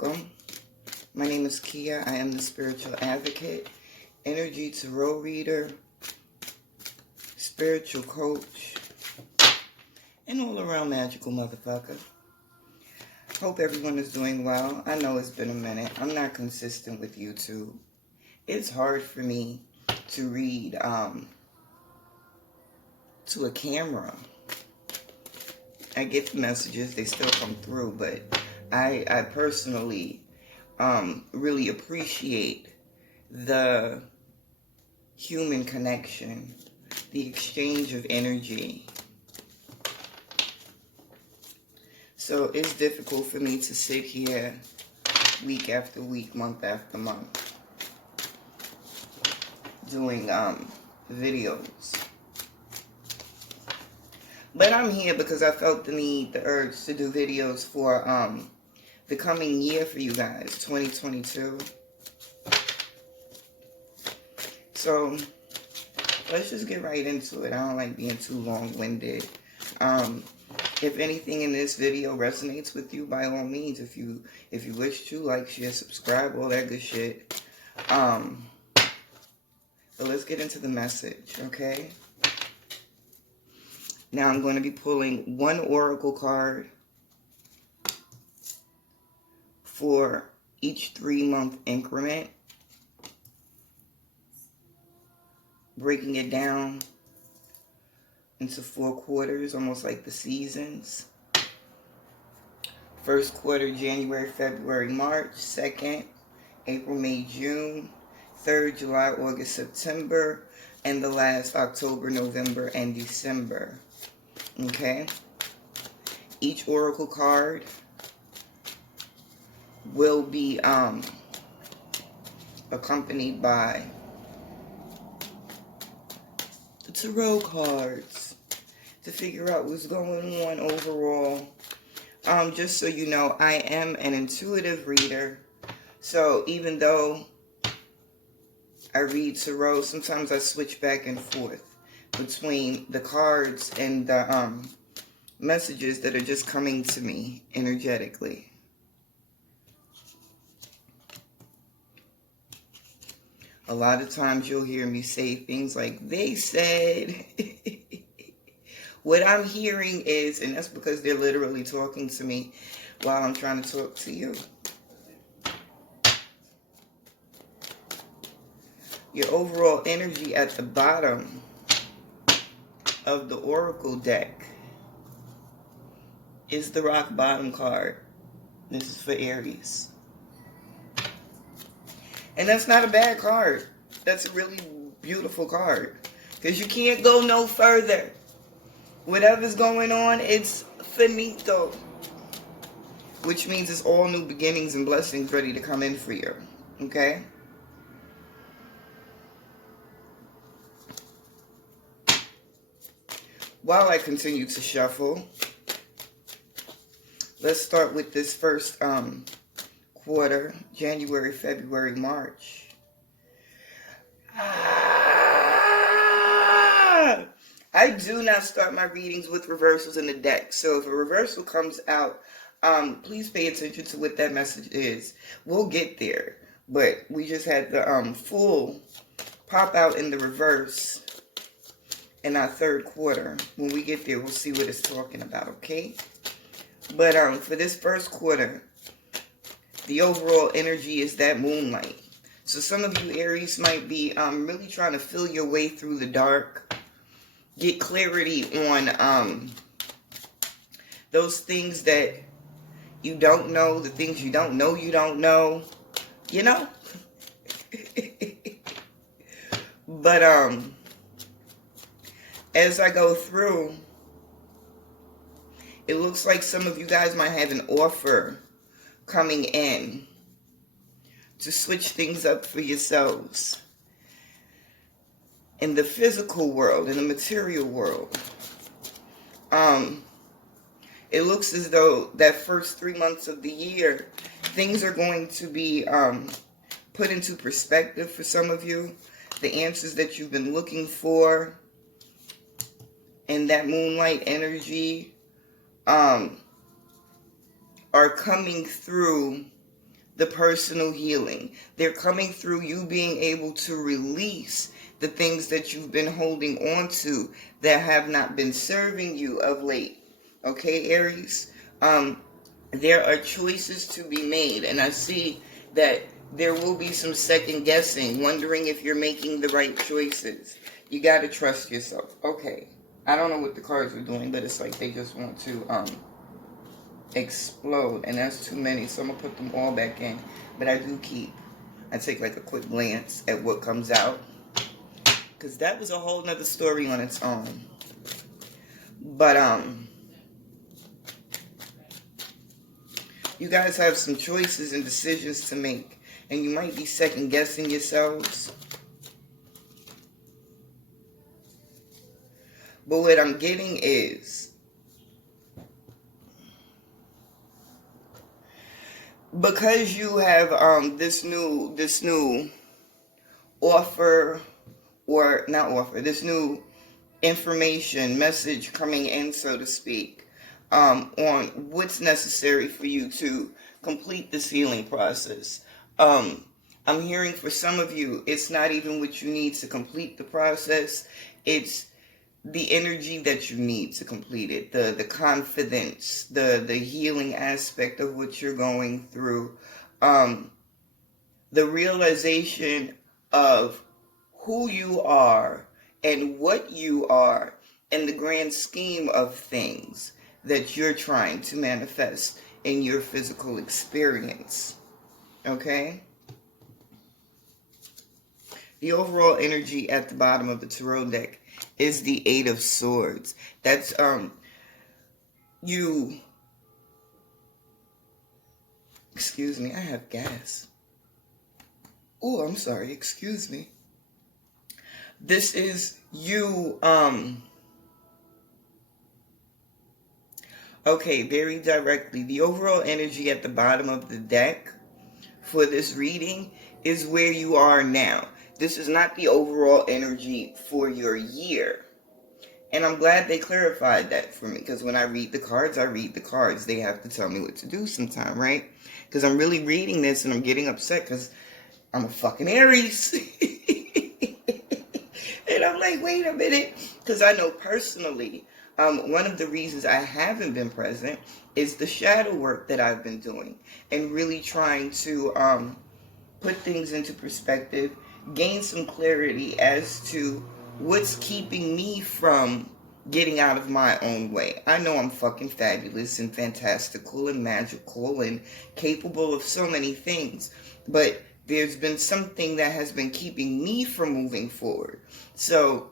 welcome. My name is Kia. I am the Spiritual Advocate, Energy Tarot Reader, Spiritual Coach, and all around magical motherfucker. Hope everyone is doing well. I know it's been a minute. I'm not consistent with YouTube. It's hard for me to read to a camera. I get the messages, they still come through, but I personally really appreciate the human connection, the exchange of energy. So it's difficult for me to sit here week after week, month after month, doing videos. But I'm here because I felt the need, the urge to do videos for the coming year for you guys, 2022. So let's just get right into it. I don't like being too long-winded. If anything in this video resonates with you, by all means, if you wish to, like, share, subscribe, all that good shit. But let's get into the message, okay? Now I'm going to be pulling one oracle card for each 3-month increment, breaking it down into 4 quarters, almost like the seasons. First quarter, January, February, March. Second, April, May, June. Third, July, August, September. And the last, October, November, and December. Okay? Each oracle card will be accompanied by the tarot cards to figure out what's going on overall. Just so you know, I am an intuitive reader. So even though I read tarot, sometimes I switch back and forth between the cards and the messages that are just coming to me energetically. A lot of times you'll hear me say things like, they said. What I'm hearing is, and that's because they're literally talking to me while I'm trying to talk to you. Your overall energy at the bottom of the oracle deck is the rock bottom card. This is for Aries. And that's not a bad card. That's a really beautiful card. Because you can't go no further. Whatever's going on, it's finito. Which means it's all new beginnings and blessings ready to come in for you. Okay? While I continue to shuffle, let's start with this first quarter, January, February, March. I do not start my readings with reversals in the deck. So if a reversal comes out, please pay attention to what that message is. We'll get there. But we just had the full pop out in the reverse in our third quarter. When we get there, we'll see what it's talking about, okay? But for this first quarter, the overall energy is that moonlight. So some of you Aries might be really trying to feel your way through the dark. Get clarity on those things that you don't know, the things you don't know you don't know. You know? But as I go through, it looks like some of you guys might have an offer coming in to switch things up for yourselves. In the physical world, in the material world, it looks as though that first 3 months of the year, things are going to be put into perspective for some of you. The answers that you've been looking for and that moonlight energy are coming through the personal healing. They're coming through you being able to release the things that you've been holding on to that have not been serving you of late. Okay, Aries? There are choices to be made, and I see that there will be some second guessing, wondering if you're making the right choices. You got to trust yourself. Okay. I don't know what the cards are doing, but it's like they just want to explode, and that's too many, so I'm gonna put them all back in. But I take like a quick glance at what comes out, because that was a whole nother story on its own. But you guys have some choices and decisions to make, and you might be second guessing yourselves. But what I'm getting is, because you have this new offer, or not offer, this new information, message coming in, so to speak, on what's necessary for you to complete this healing process. I'm hearing for some of you, it's not even what you need to complete the process, it's the energy that you need to complete it, the confidence, the healing aspect of what you're going through, the realization of who you are and what you are in the grand scheme of things that you're trying to manifest in your physical experience. Okay? The overall energy at the bottom of the tarot deck is the Eight of Swords. That's you. Excuse me, I have gas. Oh, I'm sorry, excuse me. This is you, okay, very directly. The overall energy at the bottom of the deck for this reading is where you are now. This is not the overall energy for your year. And I'm glad they clarified that for me, because when I read the cards, I read the cards. They have to tell me what to do sometime, right? Because I'm really reading this and I'm getting upset because I'm a fucking Aries. And I'm like, wait a minute. Because I know personally, one of the reasons I haven't been present is the shadow work that I've been doing. And really trying to put things into perspective, gain some clarity as to what's keeping me from getting out of my own way. I know I'm fucking fabulous and fantastical and magical and capable of so many things, but there's been something that has been keeping me from moving forward. So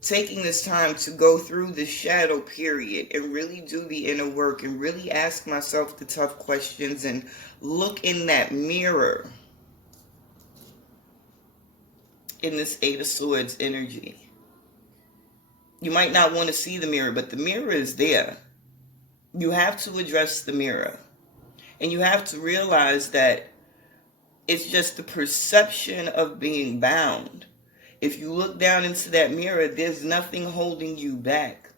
taking this time to go through the shadow period and really do the inner work and really ask myself the tough questions and look in that mirror in this Eight of Swords energy. You might not want to see the mirror, but the mirror is there. You have to address the mirror. And you have to realize that it's just the perception of being bound. If you look down into that mirror, there's nothing holding you back.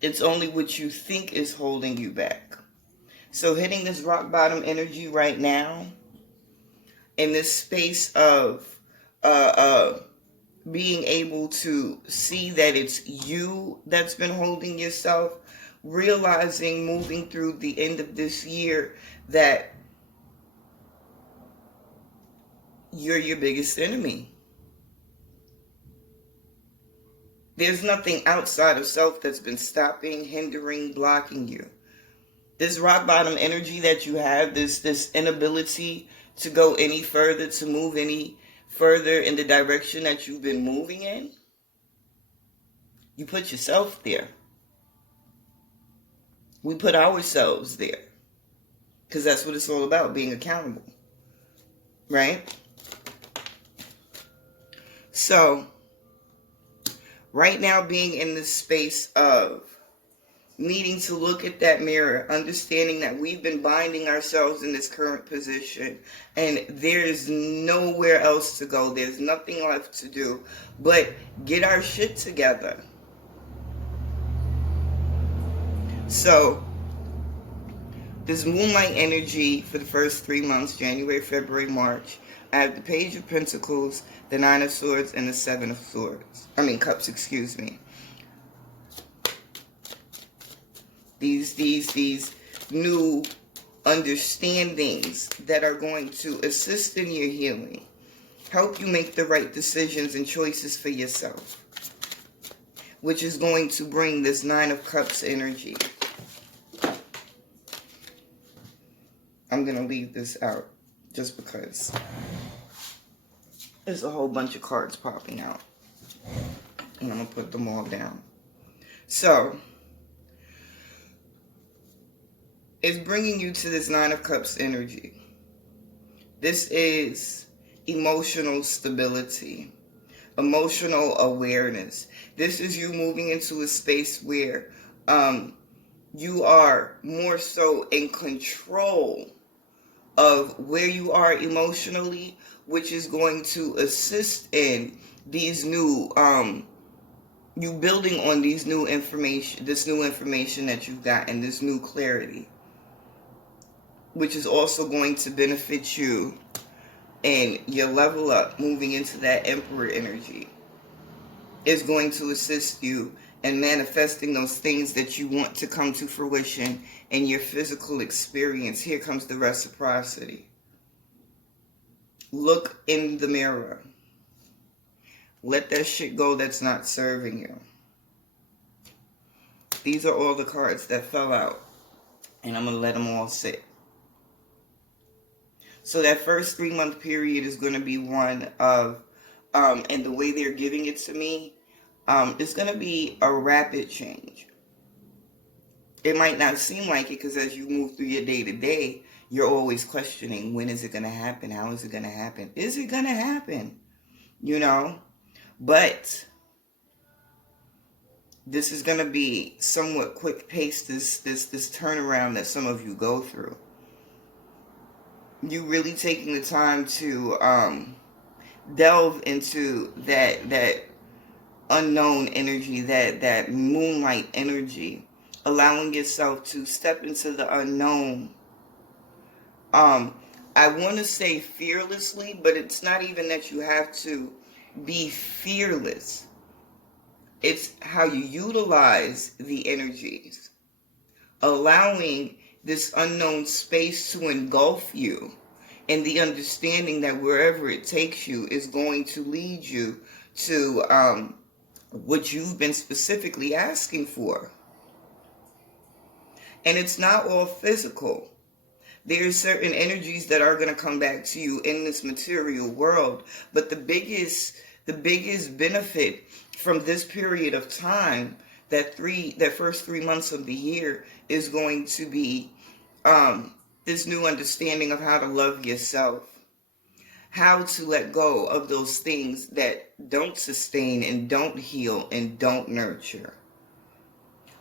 It's only what you think is holding you back. So hitting this rock bottom energy right now, in this space of being able to see that it's you that's been holding yourself, realizing moving through the end of this year that you're your biggest enemy. There's nothing outside of self that's been stopping, hindering, blocking you. This rock bottom energy that you have, this inability to go any further, to move any further in the direction that you've been moving in, you put yourself there. We put ourselves there. Because that's what it's all about, being accountable. Right? So, right now being in this space of needing to look at that mirror, understanding that we've been binding ourselves in this current position and there's nowhere else to go. There's nothing left to do but get our shit together. So, This moonlight energy for the first 3 months, January, February, March. I have the Page of Pentacles, the Nine of Swords, and the Seven of Swords. Cups, excuse me. These new understandings that are going to assist in your healing. Help you make the right decisions and choices for yourself. Which is going to bring this Nine of Cups energy. I'm going to leave this out just because there's a whole bunch of cards popping out. And I'm going to put them all down. So, it's bringing you to this Nine of Cups energy. This is emotional stability, emotional awareness. This is you moving into a space where you are more so in control of where you are emotionally, which is going to assist in these new, you building on these new information, this new information that you've got, and this new clarity, which is also going to benefit you in your level up, moving into that Emperor energy. Is going to assist you in manifesting those things that you want to come to fruition in your physical experience. Here comes the reciprocity. Look in the mirror. Let that shit go that's not serving you. These are all the cards that fell out. And I'm going to let them all sit. So that first 3-month period is going to be one of, and the way they're giving it to me, it's going to be a rapid change. It might not seem like it because as you move through your day-to-day, you're always questioning, when is it going to happen? How is it going to happen? Is it going to happen? You know? But this is going to be somewhat quick-paced, this turnaround that some of you go through. You really taking the time to delve into that unknown energy, that moonlight energy, allowing yourself to step into the unknown. I want to say fearlessly, but it's not even that you have to be fearless. It's how you utilize the energies, allowing this unknown space to engulf you, and the understanding that wherever it takes you is going to lead you to what you've been specifically asking for. And it's not all physical. There's certain energies that are going to come back to you in this material world, but the biggest benefit from this period of time, that first 3 months of the year, is going to be this new understanding of how to love yourself, how to let go of those things that don't sustain and don't heal and don't nurture.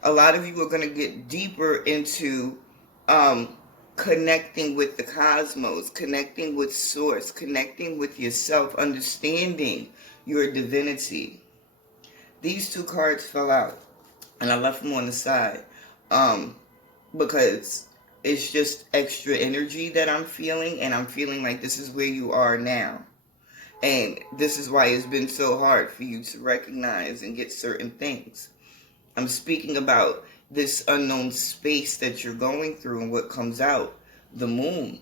A lot of you are going to get deeper into connecting with the cosmos, connecting with source, connecting with yourself, understanding your divinity. These two cards fell out, and I left them on the side because it's just extra energy that I'm feeling, and I'm feeling like this is where you are now. And this is why it's been so hard for you to recognize and get certain things. I'm speaking about this unknown space that you're going through and what comes out. The moon.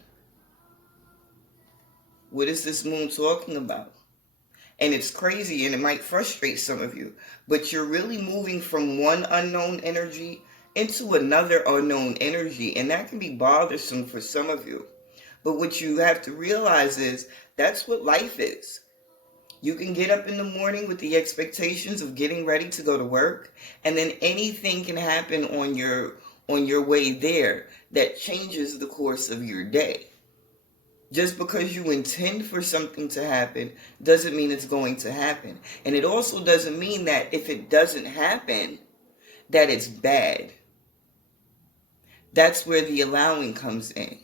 What is this moon talking about? And it's crazy and it might frustrate some of you, but you're really moving from one unknown energy into another unknown energy, and that can be bothersome for some of you. But what you have to realize is that's what life is. You can get up in the morning with the expectations of getting ready to go to work, and then anything can happen on your way there that changes the course of your day. Just because you intend for something to happen doesn't mean it's going to happen. And it also doesn't mean that if it doesn't happen, that it's bad. That's where the allowing comes in.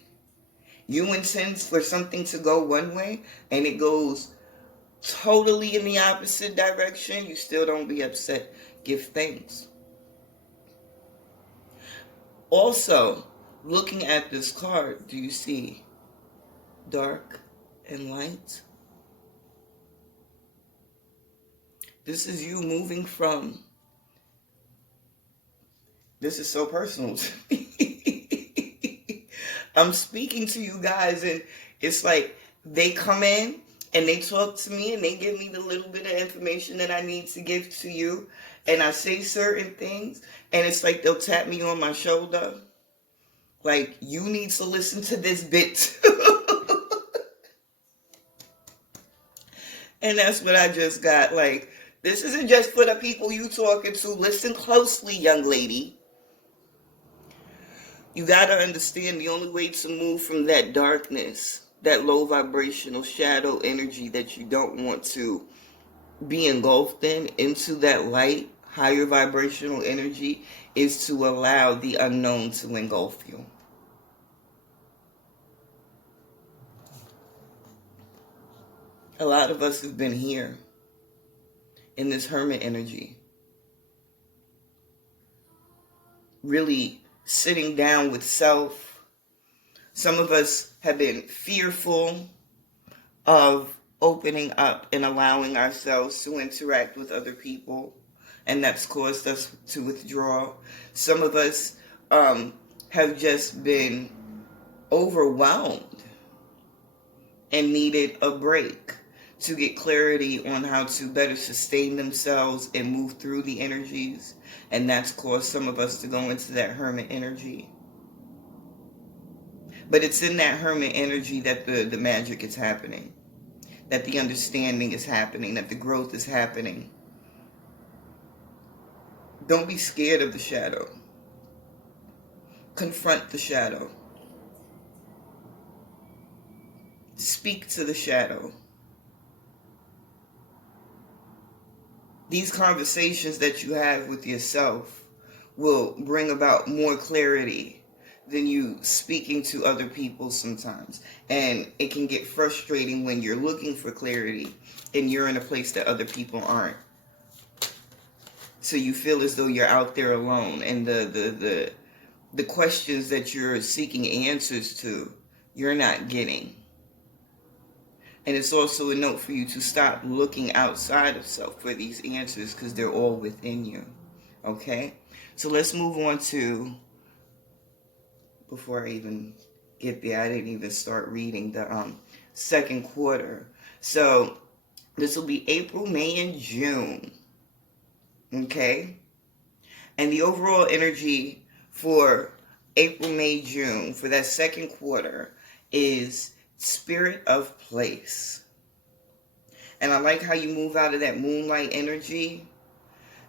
You intend for something to go one way and it goes totally in the opposite direction, you still don't be upset. Give thanks. Also, looking at this card, do you see dark and light? This is you moving from, this is so personal to me. I'm speaking to you guys, and it's like they come in and they talk to me and they give me the little bit of information that I need to give to you. And I say certain things, and it's like they'll tap me on my shoulder. Like, you need to listen to this bit. And that's what I just got. Like, this isn't just for the people you talking to. Listen closely, young lady. You got to understand the only way to move from that darkness, that low vibrational shadow energy that you don't want to be engulfed in, into that light, higher vibrational energy, is to allow the unknown to engulf you. A lot of us have been here in this hermit energy, really sitting down with self. Some of us have been fearful of opening up and allowing ourselves to interact with other people, and that's caused us to withdraw. Some of us have just been overwhelmed and needed a break to get clarity on how to better sustain themselves and move through the energies. And that's caused some of us to go into that hermit energy. But it's in that hermit energy that the magic is happening, that the understanding is happening, that the growth is happening. Don't be scared of the shadow. Confront the shadow. Speak to the shadow. These conversations that you have with yourself will bring about more clarity than you speaking to other people sometimes. And it can get frustrating when you're looking for clarity and you're in a place that other people aren't. So you feel as though you're out there alone, and the questions that you're seeking answers to, you're not getting. And it's also a note for you to stop looking outside of self for these answers, because they're all within you. Okay? So let's move on to, before I even get there, I didn't even start reading the second quarter. So this will be April, May, and June. Okay? And the overall energy for April, May, June, for that second quarter, is spirit of place. And I like how you move out of that moonlight energy,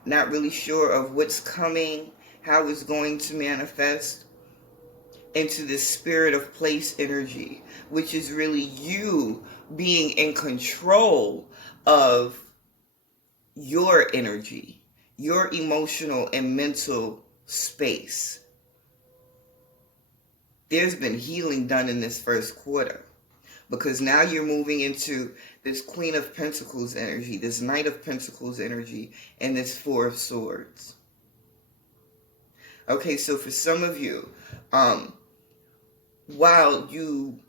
not really sure of what's coming, how it's going to manifest, into this spirit of place energy, which is really you being in control of your energy, your emotional and mental space. There's been healing done in this first quarter, because now you're moving into this Queen of Pentacles energy, this Knight of Pentacles energy, and this Four of Swords. Okay, so for some of you, while you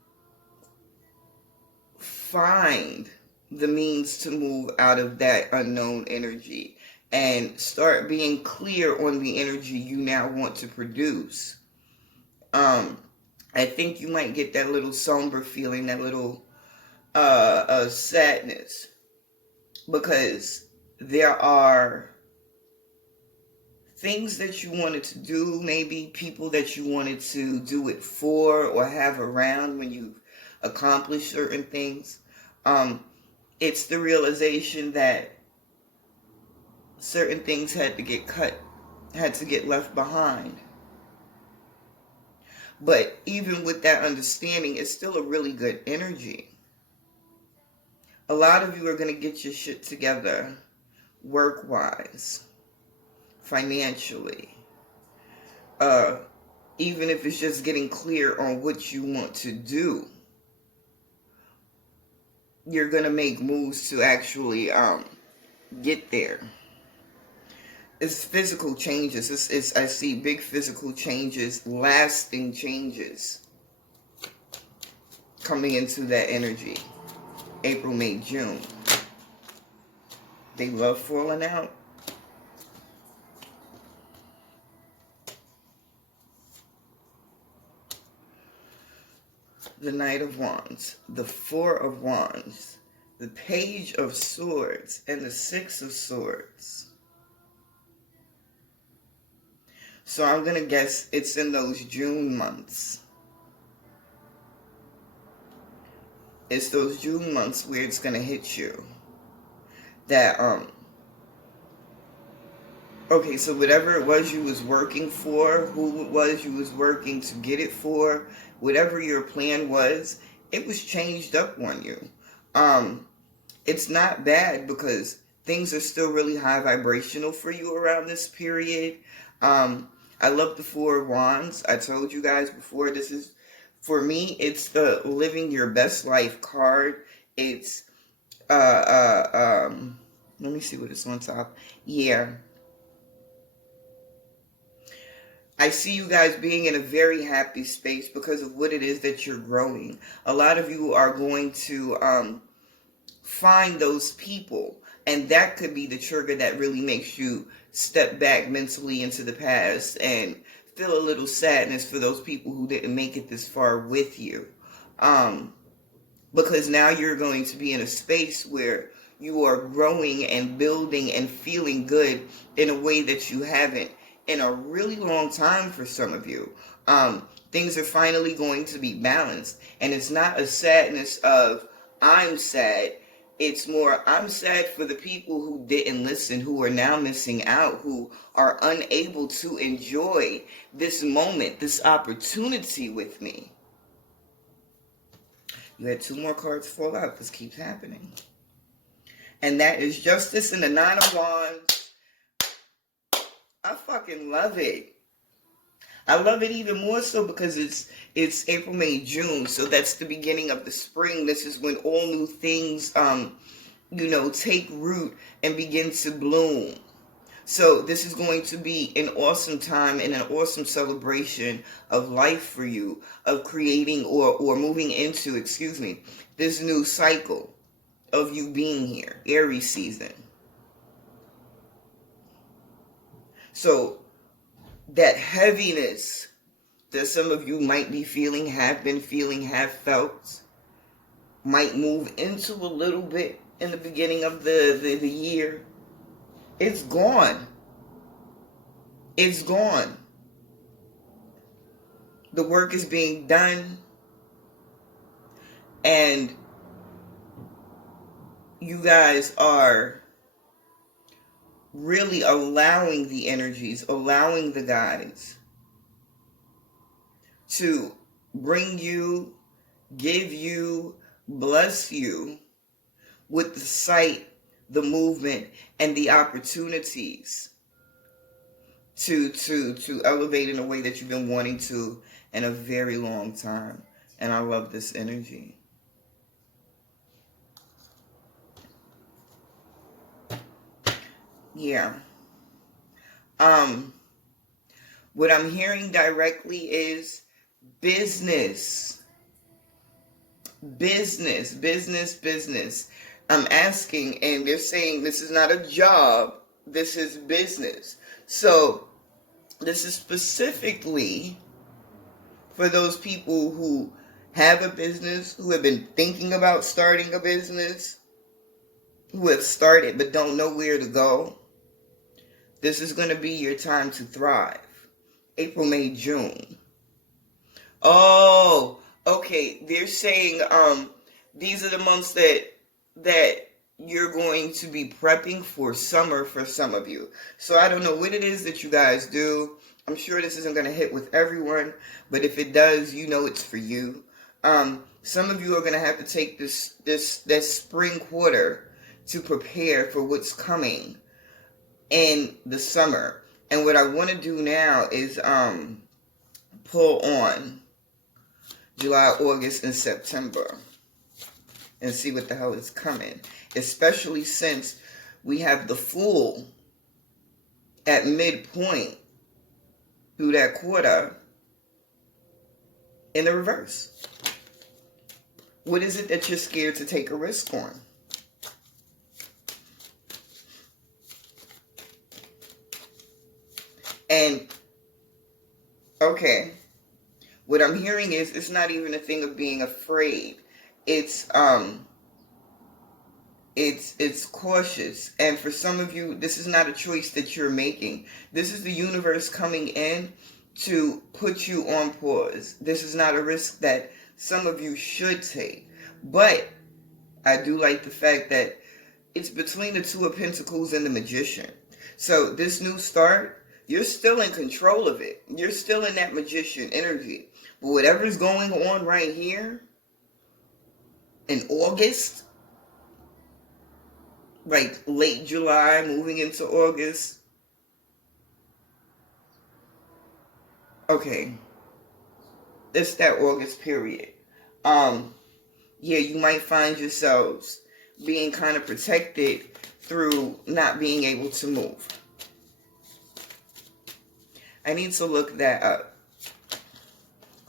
find the means to move out of that unknown energy and start being clear on the energy you now want to produce, I think you might get that little somber feeling, that little sadness, because there are things that you wanted to do, maybe people that you wanted to do it for or have around when you accomplish certain things. It's the realization that certain things had to get cut, had to get left behind. But even with that understanding, it's still a really good energy. A lot of you are going to get your shit together work-wise, financially. Even if it's just getting clear on what you want to do, you're going to make moves to actually get there. It's physical changes. I see big physical changes, lasting changes coming into that energy. April, May, June. They love falling out. The Knight of Wands, the Four of Wands, the Page of Swords, and the Six of Swords. So I'm going to guess it's in those June months. It's those June months where it's going to hit you. That, okay, so whatever it was you was working for, who it was you was working to get it for, whatever your plan was, it was changed up on you. It's not bad because things are still really high vibrational for you around this period. I love the Four of Wands. I told you guys before, this is, for me, it's the living your best life card. It's, let me see what it's on top. Yeah. I see you guys being in a very happy space because of what it is that you're growing. A lot of you are going to find those people, and that could be the trigger that really makes you step back mentally into the past and feel a little sadness for those people who didn't make it this far with you. Because now you're going to be in a space where you are growing and building and feeling good in a way that you haven't in a really long time for some of you. Things are finally going to be balanced. And it's not a sadness of, I'm sad. It's more, I'm sad for the people who didn't listen, who are now missing out, who are unable to enjoy this moment, this opportunity with me. You had 2 more cards fall out. This keeps happening. And that is Justice and the Nine of Wands. I fucking love it. I love it even more so because it's April, May, June. So that's the beginning of the spring. This is when all new things, take root and begin to bloom. So this is going to be an awesome time and an awesome celebration of life for you, of creating or moving into, this new cycle of you being here, Aries season. So that heaviness that some of you might be feeling, have been feeling, have felt, might move into a little bit in the beginning of the year. It's gone. It's gone. The work is being done. And you guys are really allowing the energies, allowing the guides to bring you, give you, bless you with the sight, the movement, and the opportunities to elevate in a way that you've been wanting to in a very long time. And I love this energy. Yeah. What I'm hearing directly is business. Business. I'm asking, and they're saying this is not a job, this is business. So this is specifically for those people who have a business, who have been thinking about starting a business, who have started but don't know where to go. This is going to be your time to thrive. April, May, June. Oh, okay. They're saying these are the months that you're going to be prepping for summer for some of you. So I don't know what it is that you guys do. I'm sure this isn't going to hit with everyone, but if it does, you know it's for you. Some of you are going to have to take this spring quarter to prepare for what's coming in the summer. And what I want to do now is pull on July, August, and September and see what the hell is coming. Especially since we have the Fool at midpoint through that quarter in the reverse. What is it that you're scared to take a risk on? And, okay, what I'm hearing is it's not even a thing of being afraid. It's cautious. And for some of you, this is not a choice that you're making. This is the universe coming in to put you on pause. This is not a risk that some of you should take. But I do like the fact that it's between the Two of Pentacles and the Magician. So this new start, you're still in control of it. You're still in that Magician energy. But whatever's going on right here in August, like late July, moving into August. Okay. It's that August period. Yeah, you might find yourselves being kind of protected through not being able to move. I need to look that up.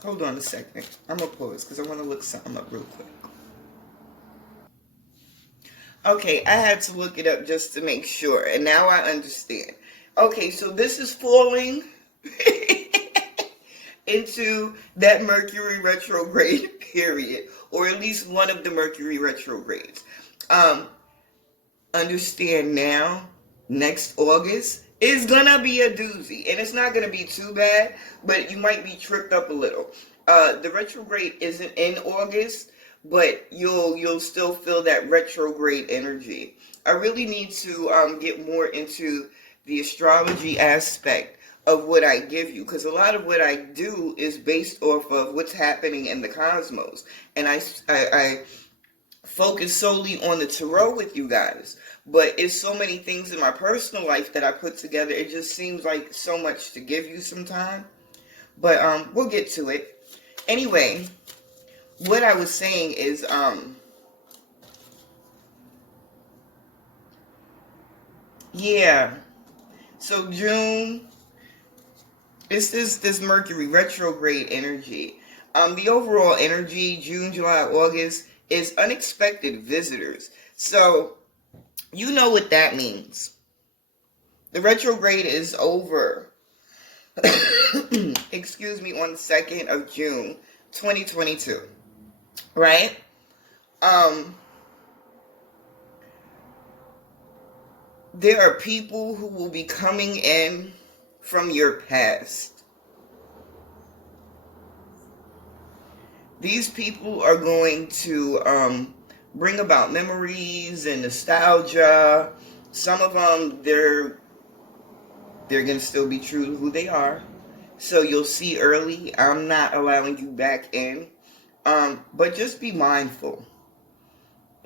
Hold on a second. I'm going to pause because I want to look something up real quick. Okay, I had to look it up just to make sure. And now I understand. Okay, so this is falling into that Mercury retrograde period. Or at least one of the Mercury retrogrades. Understand now, next August is gonna be a doozy, and it's not gonna be too bad, but you might be tripped up a little. The retrograde isn't in August, but you'll still feel that retrograde energy. I really need to get more into the astrology aspect of what I give you, because a lot of what I do is based off of what's happening in the cosmos, and I focus solely on the tarot with you guys. But it's so many things in my personal life that I put together. It just seems like so much to give you some time. But we'll get to it. Anyway, what I was saying is yeah. So June, it's this Mercury retrograde energy. The overall energy, June, July, August, is unexpected visitors. So you know what that means. The retrograde is over. Excuse me, on the 2nd of June, 2022. Right? There are people who will be coming in from your past. These people are going to bring about memories and nostalgia. Some of them, they're going to still be true to who they are. So you'll see early, I'm not allowing you back in. But just be mindful.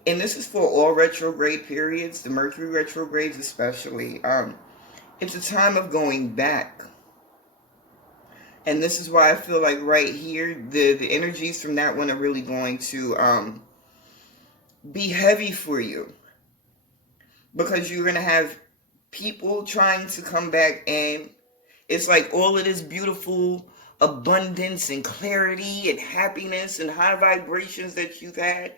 And this is for all retrograde periods, the Mercury retrogrades especially. It's a time of going back. And this is why I feel like right here, the energies from that one are really going to be heavy for you. Because you're going to have people trying to come back in. It's like all of this beautiful abundance and clarity and happiness and high vibrations that you've had.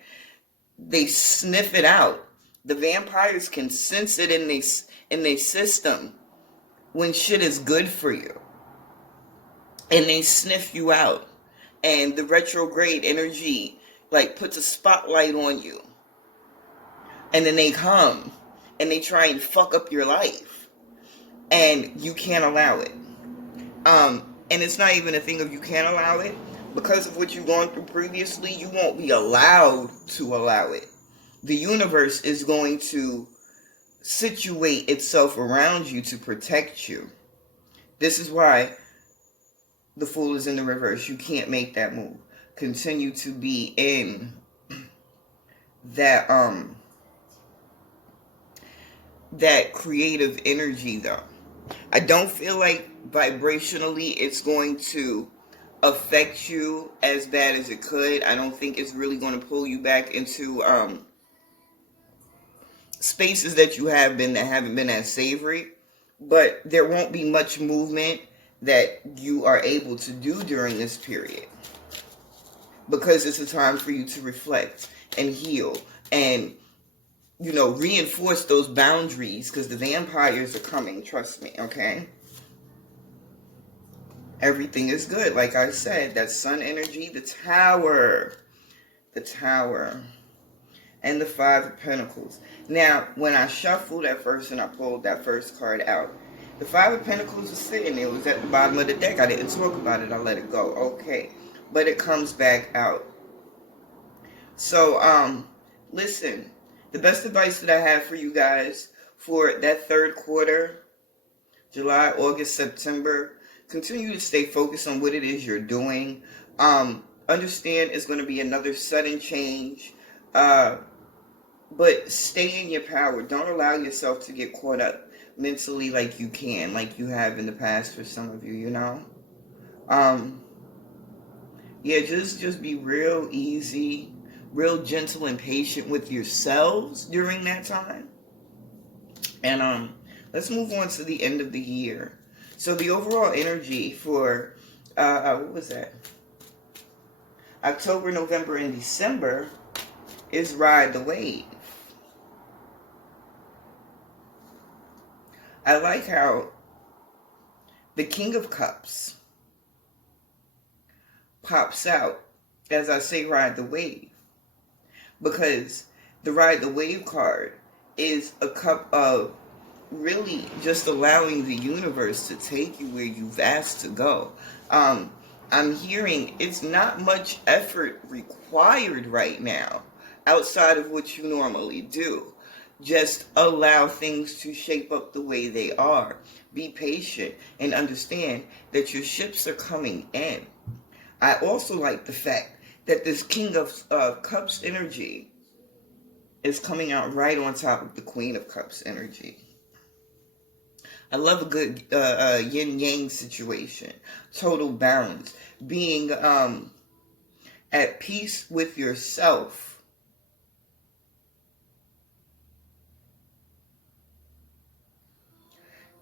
They sniff it out. The vampires can sense it in their system when shit is good for you. And they sniff you out. And the retrograde energy like puts a spotlight on you. And then they come and they try and fuck up your life. And you can't allow it. And it's not even a thing of you can't allow it. Because of what you've gone through previously, you won't be allowed to allow it. The universe is going to situate itself around you to protect you. This is why the Fool is in the reverse. You can't make that move. Continue to be in that creative energy though. I don't feel like vibrationally it's going to affect you as bad as it could. I don't think it's really going to pull you back into spaces that you have been that haven't been as savory. but there won't be much movement that you are able to do during this period, because it's a time for you to reflect and heal and, reinforce those boundaries, because the vampires are coming, trust me, okay? Everything is good. Like I said, that sun energy, the tower, and the Five of Pentacles. Now, when I shuffled at first and I pulled that first card out, the Five of Pentacles was sitting there. It was at the bottom of the deck. I didn't talk about it. I let it go. Okay. But it comes back out. So, listen. The best advice that I have for you guys for that third quarter, July, August, September, continue to stay focused on what it is you're doing. Understand it's going to be another sudden change. But stay in your power. Don't allow yourself to get caught up mentally like you have in the past for some of you, Yeah, just be real easy, real gentle and patient with yourselves during that time. And let's move on to the end of the year. So the overall energy for, what was that? October, November, and December is Ride the Wave. I like how the King of Cups pops out as I say Ride the Wave, because the Ride the Wave card is a cup of really just allowing the universe to take you where you've asked to go. I'm hearing it's not much effort required right now outside of what you normally do. Just allow things to shape up the way they are. Be patient and understand that your ships are coming in. I also like the fact that this King of Cups energy is coming out right on top of the Queen of Cups energy. I love a good yin-yang situation. Total balance. Being at peace with yourself.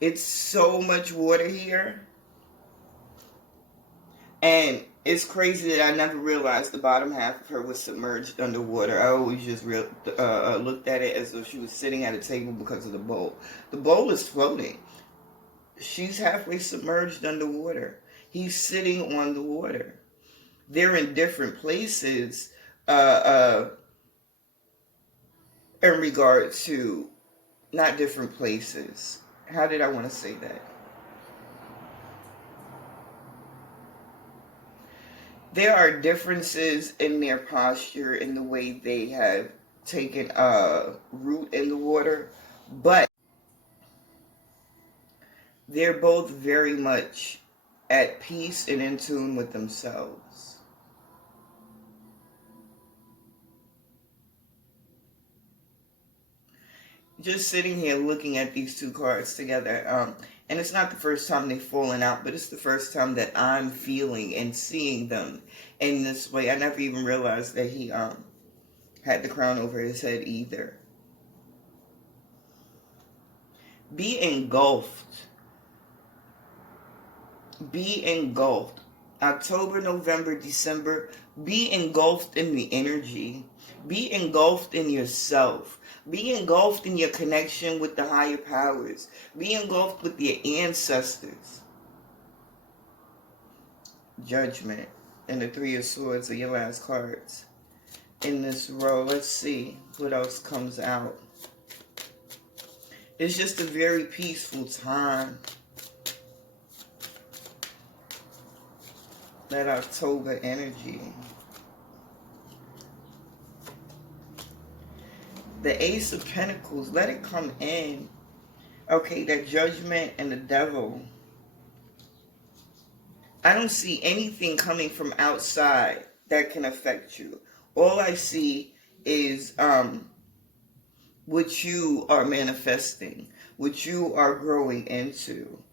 It's so much water here. And it's crazy that I never realized the bottom half of her was submerged underwater. I always just looked at it as though she was sitting at a table because of the bowl. The bowl is floating. She's halfway submerged underwater. He's sitting on the water. They're in different places in regard to, not different places. How did I want to say that? There are differences in their posture, in the way they have taken root in the water, but they're both very much at peace and in tune with themselves. Just sitting here looking at these two cards together, and it's not the first time they've fallen out, but it's the first time that I'm feeling and seeing them in this way. I never even realized that he had the crown over his head either. Be engulfed. Be engulfed. October, November, December. Be engulfed in the energy. Be engulfed in yourself. Be engulfed in your connection with the higher powers. Be engulfed with your ancestors. Judgment. And the Three of Swords are your last cards in this row. Let's see what else comes out. It's just a very peaceful time. That October energy. The Ace of Pentacles, let it come in. Okay, that Judgment and the Devil. I don't see anything coming from outside that can affect you. All I see is what you are manifesting, what you are growing into.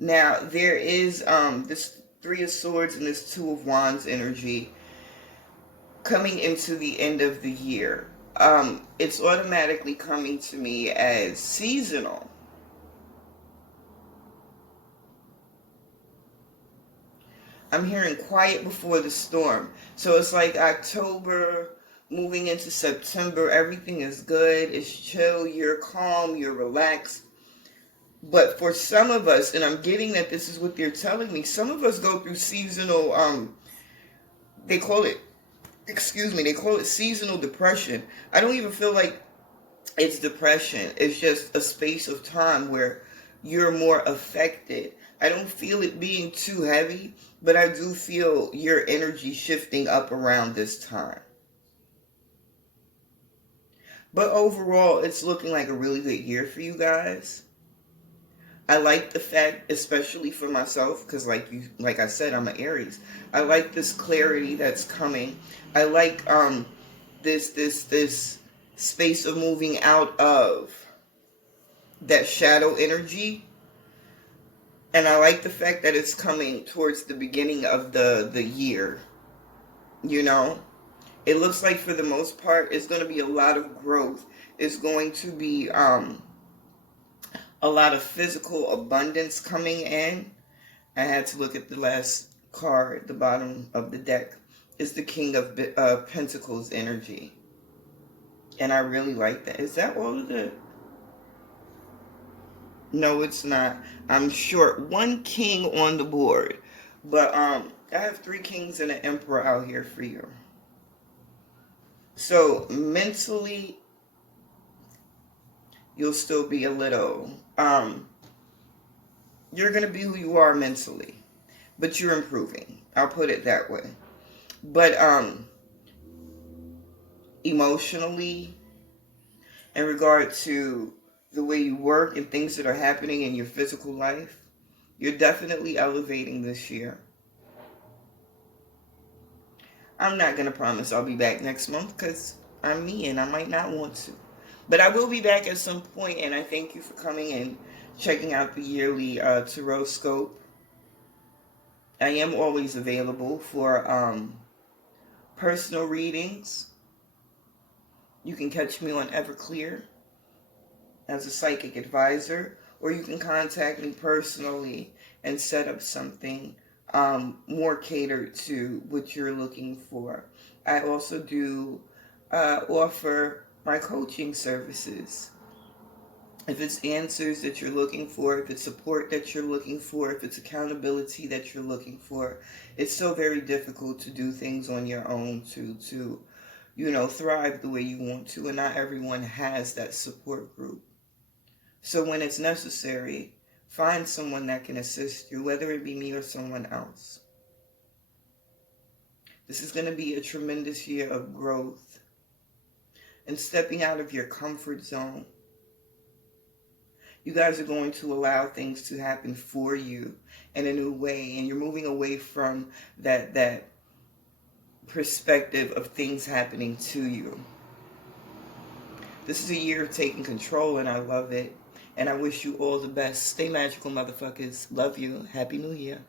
Now, there is this Three of Swords and this Two of Wands energy coming into the end of the year. it's automatically coming to me as seasonal. I'm hearing quiet before the storm. So it's like October, moving into September, everything is good, it's chill, you're calm, you're relaxed. But for some of us, and I'm getting that this is what they're telling me, some of us go through seasonal, they call it seasonal depression. I don't even feel like it's depression. It's just a space of time where you're more affected. I don't feel it being too heavy, but I do feel your energy shifting up around this time. But overall, it's looking like a really good year for you guys. I like the fact, especially for myself, because like I said, I'm an Aries. I like this clarity that's coming. I like this space of moving out of that shadow energy. And I like the fact that it's coming towards the beginning of the year. You know? It looks like for the most part, it's going to be a lot of growth. It's going to be a lot of physical abundance coming in. I had to look at the last card, the bottom of the deck. It's the King of Pentacles energy. And I really like that. Is that all of it? No, it's not. I'm short one king on the board. But I have 3 kings and an emperor out here for you. So mentally, you'll still be a little, you're going to be who you are mentally, but you're improving. I'll put it that way. But emotionally, in regard to the way you work and things that are happening in your physical life, you're definitely elevating this year. I'm not going to promise I'll be back next month because I'm me and I might not want to. But I will be back at some point, and I thank you for coming and checking out the yearly Tarot Scope. I am always available for personal readings. You can catch me on Everclear as a psychic advisor, or you can contact me personally and set up something more catered to what you're looking for. I also do offer my coaching services. If it's answers that you're looking for, if it's support that you're looking for, if it's accountability that you're looking for, it's so very difficult to do things on your own to thrive the way you want to, and not everyone has that support group. So when it's necessary, find someone that can assist you, whether it be me or someone else. This is going to be a tremendous year of growth and stepping out of your comfort zone. You guys are going to allow things to happen for you in a new way, and you're moving away from that perspective of things happening to you. This is a year of taking control, and I love it. And I wish you all the best. Stay magical, motherfuckers. Love you. Happy New Year.